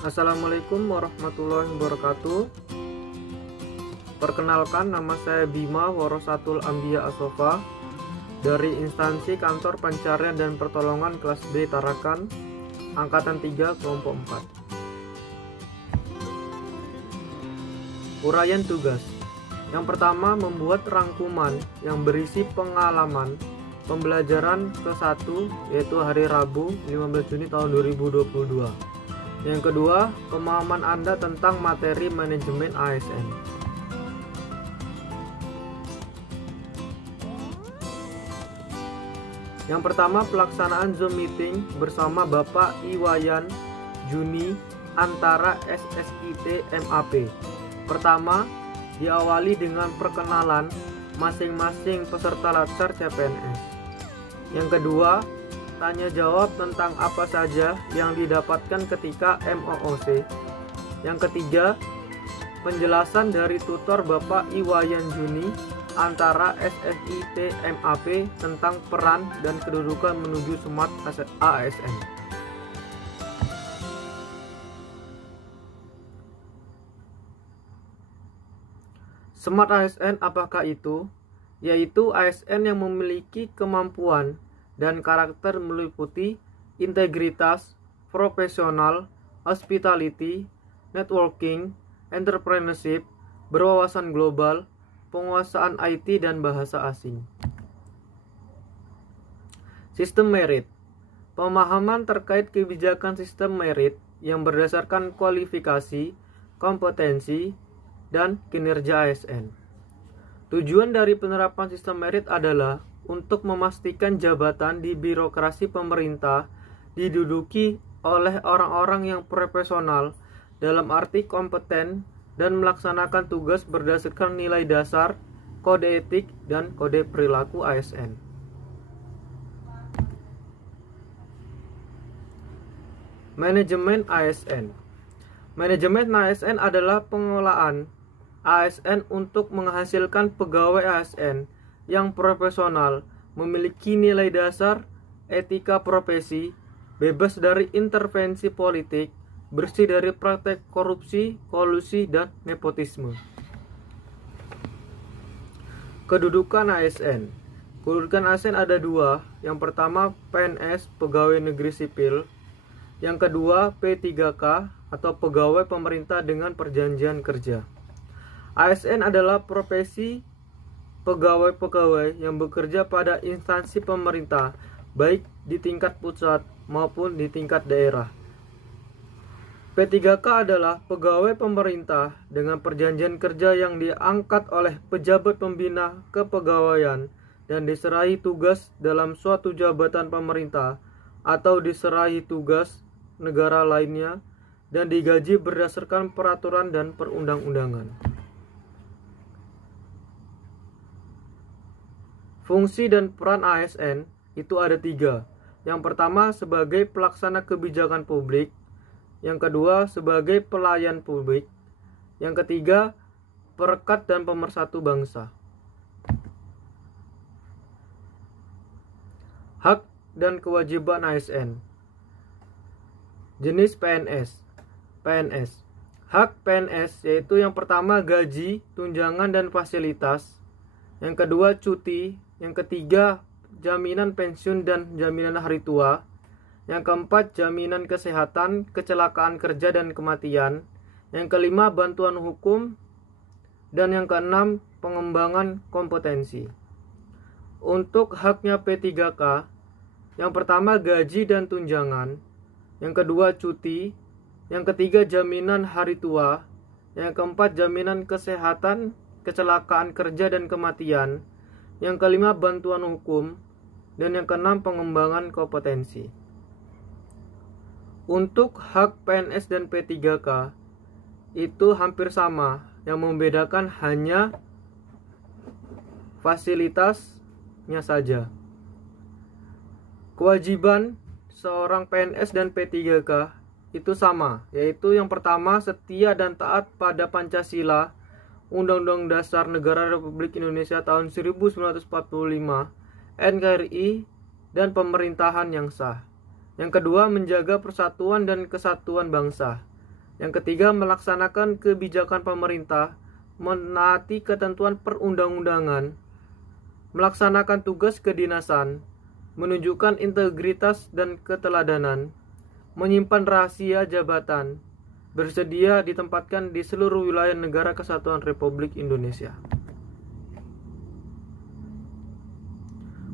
Assalamualaikum warahmatullahi wabarakatuh. Perkenalkan, nama saya Bima Warasatul Ambia Asofa dari instansi Kantor Pencarian dan Pertolongan kelas B Tarakan, Angkatan 3, Kelompok 4. Uraian tugas. Yang pertama, membuat rangkuman yang berisi pengalaman pembelajaran ke-1, yaitu hari Rabu 15 Juni tahun 2022. Yang kedua, pemahaman Anda tentang materi manajemen ASN. Yang pertama, pelaksanaan Zoom meeting bersama Bapak Iwayan Juni antara SSIT MAP. Pertama, diawali dengan perkenalan masing-masing peserta latsar CPNS. Yang kedua, tanya jawab tentang apa saja yang didapatkan ketika MOOC. Yang ketiga, penjelasan dari tutor Bapak Iwayan Juni antara SSIT MAP tentang peran dan kedudukan menuju Smart ASN. Smart ASN apakah itu? Yaitu ASN yang memiliki kemampuan dan karakter meliputi integritas, profesional, hospitality, networking, entrepreneurship, berwawasan global, penguasaan IT dan bahasa asing. Sistem merit. Pemahaman terkait kebijakan sistem merit yang berdasarkan kualifikasi, kompetensi, dan kinerja ASN. Tujuan dari penerapan sistem merit adalah untuk memastikan jabatan di birokrasi pemerintah diduduki oleh orang-orang yang profesional dalam arti kompeten dan melaksanakan tugas berdasarkan nilai dasar, kode etik, dan kode perilaku ASN. Manajemen ASN. Manajemen ASN adalah pengelolaan ASN untuk menghasilkan pegawai ASN yang profesional, memiliki nilai dasar, etika profesi, bebas dari intervensi politik, bersih dari praktek korupsi, kolusi, dan nepotisme. Kedudukan ASN. Kedudukan ASN ada dua. Yang pertama, PNS, pegawai negeri sipil. Yang kedua, P3K atau pegawai pemerintah dengan perjanjian kerja. ASN adalah profesi pegawai-pegawai yang bekerja pada instansi pemerintah, baik di tingkat pusat maupun di tingkat daerah. P3K adalah pegawai pemerintah dengan perjanjian kerja yang diangkat oleh pejabat pembina kepegawaian dan diserahi tugas dalam suatu jabatan pemerintah atau diserahi tugas negara lainnya dan digaji berdasarkan peraturan dan perundang-undangan. Fungsi dan peran ASN itu ada tiga. Yang pertama, sebagai pelaksana kebijakan publik. Yang kedua, sebagai pelayan publik. Yang ketiga, perekat dan pemersatu bangsa. Hak dan kewajiban ASN. Jenis PNS. PNS. Hak PNS yaitu yang pertama gaji, tunjangan, dan fasilitas. Yang kedua cuti. Yang ketiga, jaminan pensiun dan jaminan hari tua. Yang keempat, jaminan kesehatan, kecelakaan kerja, dan kematian. Yang kelima, bantuan hukum. Dan yang keenam, pengembangan kompetensi. Untuk haknya P3K, yang pertama gaji dan tunjangan. Yang kedua, cuti. Yang ketiga, jaminan hari tua. Yang keempat, jaminan kesehatan, kecelakaan kerja, dan kematian. Yang kelima, bantuan hukum. Dan yang keenam, pengembangan kompetensi. Untuk hak PNS dan P3K itu hampir sama. Yang membedakan hanya fasilitasnya saja. Kewajiban seorang PNS dan P3K itu sama, yaitu yang pertama, setia dan taat pada Pancasila, Undang-Undang Dasar Negara Republik Indonesia tahun 1945, NKRI, dan pemerintahan yang sah. Yang kedua, menjaga persatuan dan kesatuan bangsa. Yang ketiga, melaksanakan kebijakan pemerintah, menaati ketentuan perundang-undangan, melaksanakan tugas kedinasan, menunjukkan integritas dan keteladanan, menyimpan rahasia jabatan, bersedia ditempatkan di seluruh wilayah Negara Kesatuan Republik Indonesia.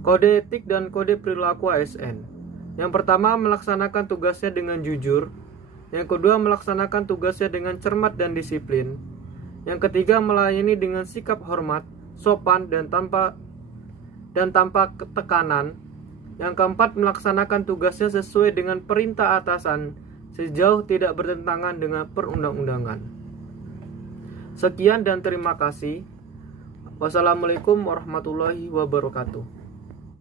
Kode etik dan kode perilaku ASN. Yang pertama, melaksanakan tugasnya dengan jujur. Yang kedua, melaksanakan tugasnya dengan cermat dan disiplin. Yang ketiga, melayani dengan sikap hormat, sopan dan tanpa tekanan. Yang keempat, melaksanakan tugasnya sesuai dengan perintah atasan sejauh tidak bertentangan dengan perundang-undangan. Sekian dan terima kasih. Wassalamualaikum warahmatullahi wabarakatuh.